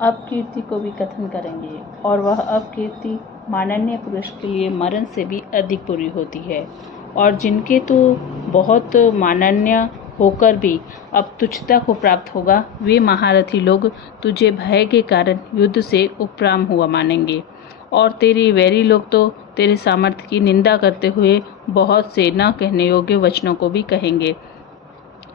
अपकीर्ति को भी कथन करेंगे, और वह अपकीर्ति माननीय पुरुष के लिए मरण से भी अधिक बुरी होती है। और जिनके तो बहुत माननीय होकर भी अब तुच्छता को प्राप्त होगा, वे महारथी लोग तुझे भय के कारण युद्ध से उपराम हुआ मानेंगे, और तेरे वैरी लोग तो तेरे सामर्थ्य की निंदा करते हुए बहुत से न कहने योग्य वचनों को भी कहेंगे।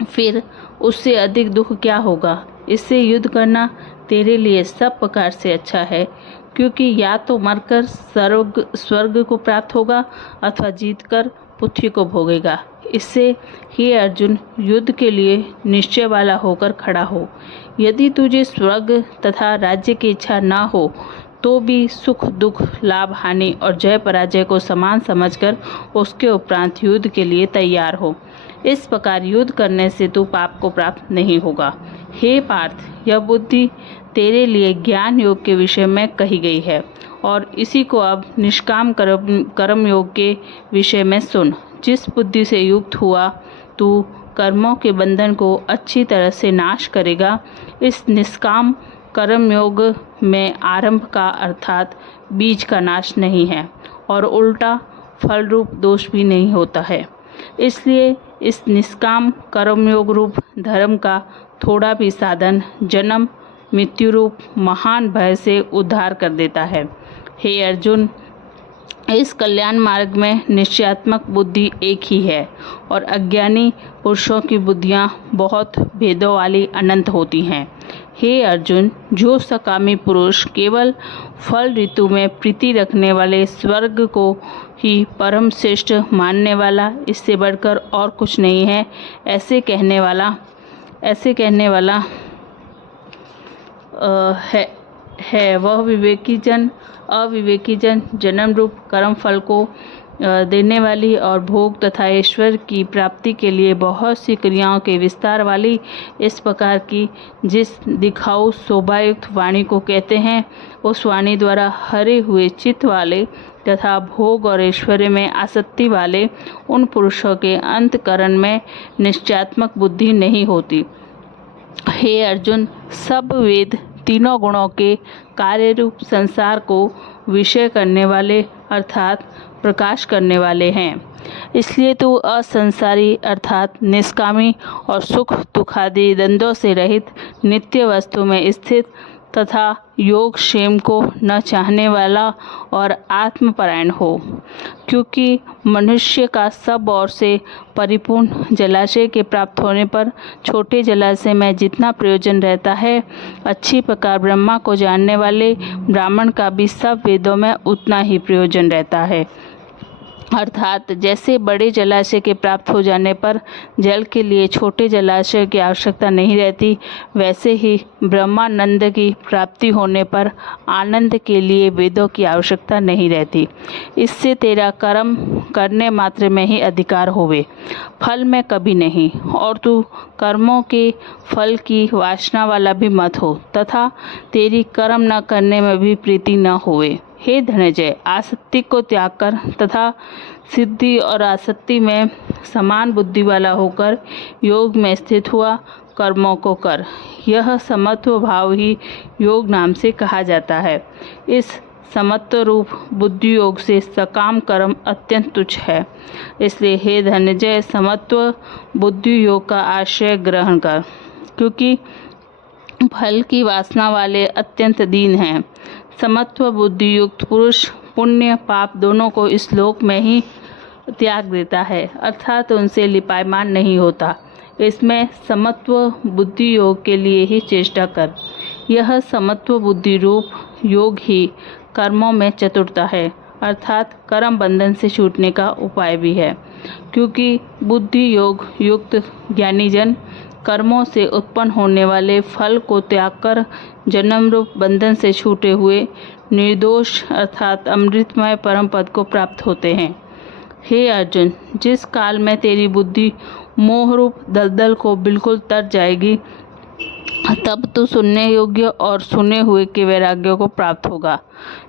फिर उससे अधिक दुख क्या होगा? इससे युद्ध करना तेरे लिए सब प्रकार से अच्छा है, क्योंकि या तो मरकर स्वर्ग को प्राप्त होगा अथवा जीतकर पृथ्वी को भोगेगा। इससे हे अर्जुन, युद्ध के लिए निश्चय वाला होकर खड़ा हो। यदि तुझे स्वर्ग तथा राज्य की इच्छा न हो तो भी सुख दुख, लाभ हानि और जय पराजय को समान समझकर उसके उपरांत युद्ध के लिए तैयार हो। इस प्रकार युद्ध करने से तू पाप को प्राप्त नहीं होगा। हे पार्थ, यह बुद्धि तेरे लिए ज्ञान योग के विषय में कही गई है, और इसी को अब निष्काम कर्म योग के विषय में सुन। जिस बुद्धि से युक्त हुआ तू कर्मों के बंधन को अच्छी तरह से नाश करेगा। इस निष्काम कर्म योग में आरंभ का अर्थात बीज का नाश नहीं है, और उल्टा फल रूप दोष भी नहीं होता है। इसलिए इस निष्काम कर्मयोग रूप धर्म का थोड़ा भी साधन जन्म मृत्यु रूप महान भय से उद्धार कर देता है। हे अर्जुन, इस कल्याण मार्ग में निश्चयात्मक बुद्धि एक ही है, और अज्ञानी पुरुषों की बुद्धियां बहुत भेदों वाली अनंत होती हैं। हे अर्जुन, जो सकामी पुरुष केवल फल ऋतु में प्रीति रखने वाले स्वर्ग को ही परम श्रेष्ठ मानने वाला, इससे बढ़कर और कुछ नहीं है, ऐसे कहने वाला है वह अविवेकी जन जन्म रूप कर्म फल को देने वाली और भोग तथा ईश्वर की प्राप्ति के लिए बहुत सी क्रियाओं के विस्तार वाली इस प्रकार की जिस दिखाऊ शोभायुक्त वाणी को कहते हैं, उस वाणी द्वारा हरे हुए चित्त वाले तथा भोग और ऐश्वर्य में आसक्ति वाले उन पुरुषों के अंतकरण में निश्चयात्मक बुद्धि नहीं होती। हे अर्जुन, सब वेद तीनों गुणों के कार्य रूप संसार को विषय करने वाले अर्थात प्रकाश करने वाले हैं। इसलिए तू असंसारी अर्थात निष्कामी और सुख दुखादि द्वंद्वों से रहित नित्य वस्तु में स्थित तथा योग क्षेम को न चाहने वाला और आत्मपरायण हो। क्योंकि मनुष्य का सब ओर से परिपूर्ण जलाशय के प्राप्त होने पर छोटे जलाशय में जितना प्रयोजन रहता है, अच्छी प्रकार ब्रह्मा को जानने वाले ब्राह्मण का भी सब वेदों में उतना ही प्रयोजन रहता है। अर्थात जैसे बड़े जलाशय के प्राप्त हो जाने पर जल के लिए छोटे जलाशय की आवश्यकता नहीं रहती, वैसे ही ब्रह्मानंद की प्राप्ति होने पर आनंद के लिए वेदों की आवश्यकता नहीं रहती। इससे तेरा कर्म करने मात्र में ही अधिकार होवे, फल में कभी नहीं। और तू कर्मों के फल की वासना वाला भी मत हो तथा तेरी कर्म न करने में भी प्रीति न होवे। हे धनंजय, आसक्ति को त्याग कर तथा सिद्धि और आसक्ति में समान बुद्धि वाला होकर योग में स्थित हुआ कर्मों को कर। यह समत्व भाव ही योग नाम से कहा जाता है। इस समत्व रूप बुद्धि योग से सकाम कर्म अत्यंत तुच्छ है। इसलिए हे धनंजय, समत्व बुद्धि योग का आश्रय ग्रहण कर, क्योंकि फल की वासना वाले अत्यंत दीन हैं। समत्व बुद्धि युक्त पुरुष पुण्य पाप दोनों को इस लोक में ही त्याग देता है, अर्थात उनसे लिपायमान नहीं होता। इसमें समत्व बुद्धि योग के लिए ही चेष्टा कर। यह समत्व बुद्धि रूप योग ही कर्मों में चतुरता है, अर्थात कर्म बंधन से छूटने का उपाय भी है। क्योंकि बुद्धि योग युक्त ज्ञानी जन कर्मों से उत्पन्न होने वाले फल को त्याग कर जन्म रूप बंधन से छूटे हुए निर्दोष अर्थात अमृतमय परम पद को प्राप्त होते हैं। हे अर्जुन, जिस काल में तेरी बुद्धि मोह रूप दलदल को बिल्कुल तर जाएगी तब तू सुनने योग्य और सुने हुए के वैराग्य को प्राप्त होगा।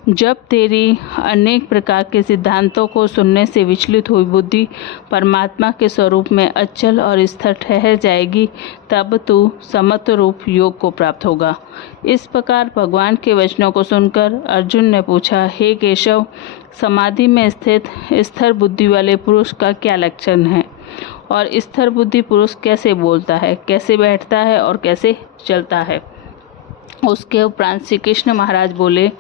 जब तेरी अनेक प्रकार के सिद्धांतों को सुनने से विचलित हुई बुद्धि परमात्मा के स्वरूप में अचल और स्थिर ठहर जाएगी, तब तू समत्व रूप योग को प्राप्त होगा। इस प्रकार भगवान के वचनों को सुनकर अर्जुन ने पूछा, हे केशव, समाधि में स्थित स्थिर बुद्धि वाले पुरुष का क्या लक्षण है और स्थिर बुद्धि पुरुष कैसे बोलता है, कैसे बैठता है और कैसे चलता है। उसके उपरांत श्री कृष्ण महाराज बोले,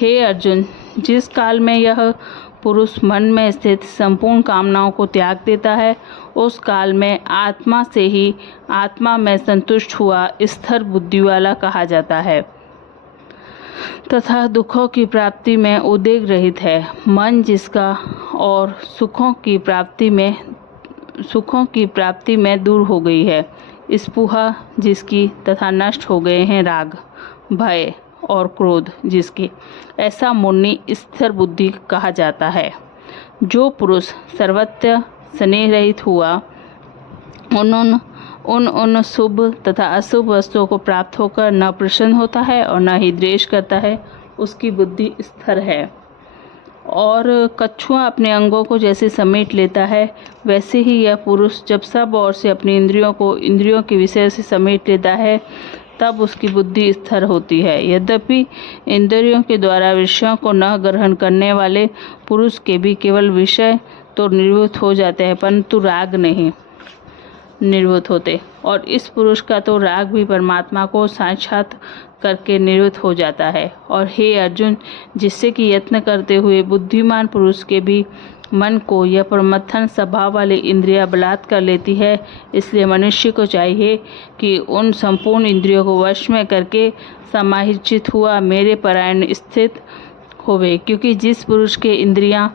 हे अर्जुन, जिस काल में यह पुरुष मन में स्थित संपूर्ण कामनाओं को त्याग देता है, उस काल में आत्मा से ही आत्मा में संतुष्ट हुआ स्थिर बुद्धि वाला कहा जाता है तथा दुखों की प्राप्ति में उद्वेग रहित है। मन जिसका और सुखों की प्राप्ति में दूर हो गई है, स्पृहा जिसकी तथा नष्ट हो गए हैं राग, भय और क्रोध जिसकी, ऐसा मुनि स्थिर बुद्धि कहा जाता है। जो पुरुष सर्वत्र स्नेह रहित हुआ, उन शुभ तथा अशुभ वस्तुओं को प्राप्त होकर न प्रसन्न होता है और न ही द्वेष करता है, उसकी बुद्धि स्थिर है। और कछुआ अपने अंगों को जैसे समेट लेता है, वैसे ही यह पुरुष जब सब ओर से अपनी इंद्रियों को इंद्रियों के विषय से समेट लेता है, तब उसकी बुद्धि स्थिर होती है। यद्यपि इंद्रियों के द्वारा विषयों को न ग्रहण करने वाले पुरुष के भी केवल विषय तो निवृत्त हो जाते हैं, परंतु राग नहीं निवृत्त होते, और इस पुरुष का तो राग भी परमात्मा को साक्षात करके निवृत्त हो जाता है। और हे अर्जुन, जिससे कि यत्न करते हुए बुद्धिमान पुरुष के भी मन को यह प्रमथन स्वभाव वाली इंद्रियां बलात् कर लेती है, इसलिए मनुष्य को चाहिए कि उन संपूर्ण इंद्रियों को वश में करके समाहित हुआ मेरे परायण स्थित होवे, क्योंकि जिस पुरुष के इंद्रियां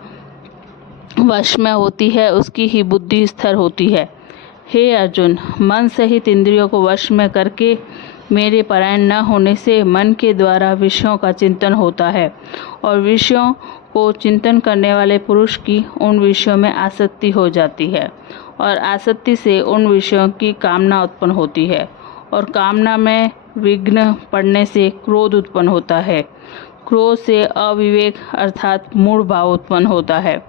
वश में होती है, उसकी ही बुद्धि स्थिर होती है। हे अर्जुन, मन सहित इंद्रियों को वश में करके मेरे परायण न होने से मन के द्वारा विषयों का चिंतन होता है, और विषयों को चिंतन करने वाले पुरुष की उन विषयों में आसक्ति हो जाती है, और आसक्ति से उन विषयों की कामना उत्पन्न होती है, और कामना में विघ्न पड़ने से क्रोध उत्पन्न होता है। क्रोध से अविवेक अर्थात मूढ़ भाव उत्पन्न होता है,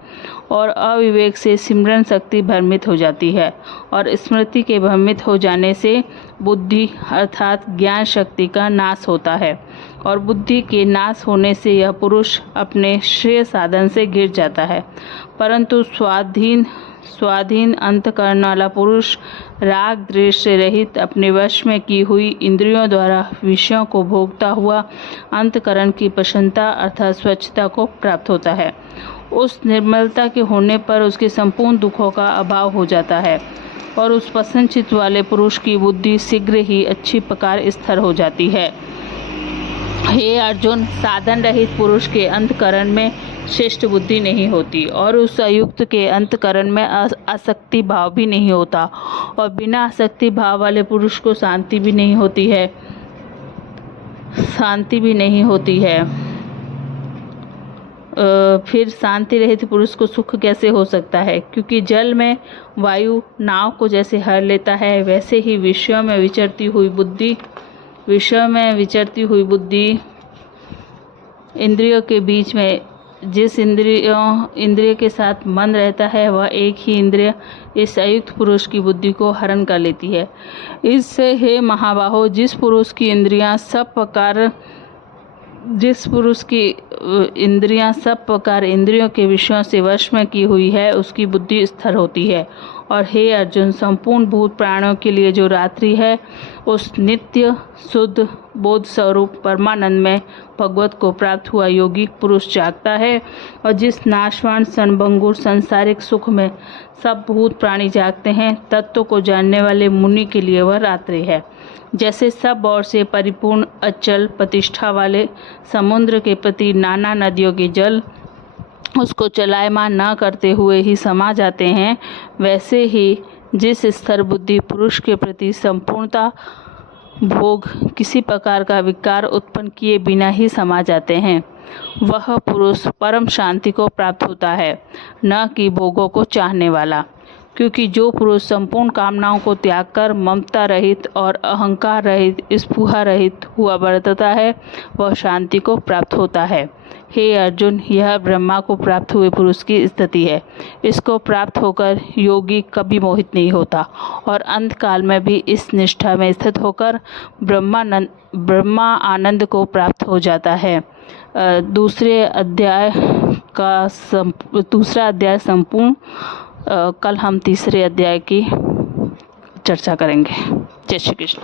और अविवेक से सिमरन शक्ति भ्रमित हो जाती है, और स्मृति के भ्रमित हो जाने से बुद्धि अर्थात ज्ञान शक्ति का नाश होता है, और बुद्धि के नाश होने से यह पुरुष अपने श्रेय साधन से गिर जाता है। परंतु स्वाधीन अंतःकरण वाला पुरुष राग द्वेष से रहित अपने वश में की हुई इंद्रियों द्वारा विषयों को भोगता हुआ अंतःकरण की प्रसन्नता अर्थात स्वच्छता को प्राप्त होता है। उस निर्मलता के होने पर उसके संपूर्ण दुखों का अभाव हो जाता है, और उस प्रसन्न चित्त वाले पुरुष की बुद्धि शीघ्र ही अच्छी प्रकार स्थिर हो जाती है। हे अर्जुन, साधन रहित पुरुष के अंतःकरण में श्रेष्ठ बुद्धि नहीं होती, और उस अयुक्त के अंतःकरण में आसक्ति भाव भी नहीं होता, और बिना आसक्ति भाव वाले पुरुष को शांति भी नहीं होती है। फिर शांति रहित पुरुष को सुख कैसे हो सकता है? क्योंकि जल में वायु नाव को जैसे हर लेता है, वैसे ही विषयों में विचरती हुई बुद्धि इंद्रियों के बीच में जिस इंद्रिय के साथ मन रहता है, वह एक ही इंद्रिय इस अयुक्त पुरुष की बुद्धि को हरण कर लेती है। इससे हे महाबाहो, जिस पुरुष की इंद्रियां सब प्रकार इंद्रियों के विषयों से वश में की हुई है, उसकी बुद्धि स्थिर होती है। और हे अर्जुन, संपूर्ण भूत प्राणों के लिए जो रात्रि है, उस नित्य शुद्ध बोध स्वरूप परमानंद में भगवत को प्राप्त हुआ योगिक पुरुष जागता है, और जिस नाशवान क्षणभंगुर सांसारिक सुख में सब भूत प्राणी जागते हैं, तत्व को जानने वाले मुनि के लिए वह रात्रि है। जैसे सब ओर से परिपूर्ण अचल प्रतिष्ठा वाले समुद्र के प्रति नाना नदियों के जल उसको चलायमान न करते हुए ही समा जाते हैं, वैसे ही जिस स्थिर बुद्धि पुरुष के प्रति संपूर्णता भोग किसी प्रकार का विकार उत्पन्न किए बिना ही समा जाते हैं, वह पुरुष परम शांति को प्राप्त होता है, न कि भोगों को चाहने वाला। क्योंकि जो पुरुष संपूर्ण कामनाओं को त्याग कर ममता रहित और अहंकार रहित, स्पृहा रहित हुआ बरतता है, वह शांति को प्राप्त होता है। हे अर्जुन, यह ब्रह्मा को प्राप्त हुए पुरुष की स्थिति है। इसको प्राप्त होकर योगी कभी मोहित नहीं होता और अंत काल में भी इस निष्ठा में स्थित होकर ब्रह्मा आनंद को प्राप्त हो जाता है। दूसरा अध्याय संपूर्ण। कल हम तीसरे अध्याय की चर्चा करेंगे। जय श्री कृष्ण।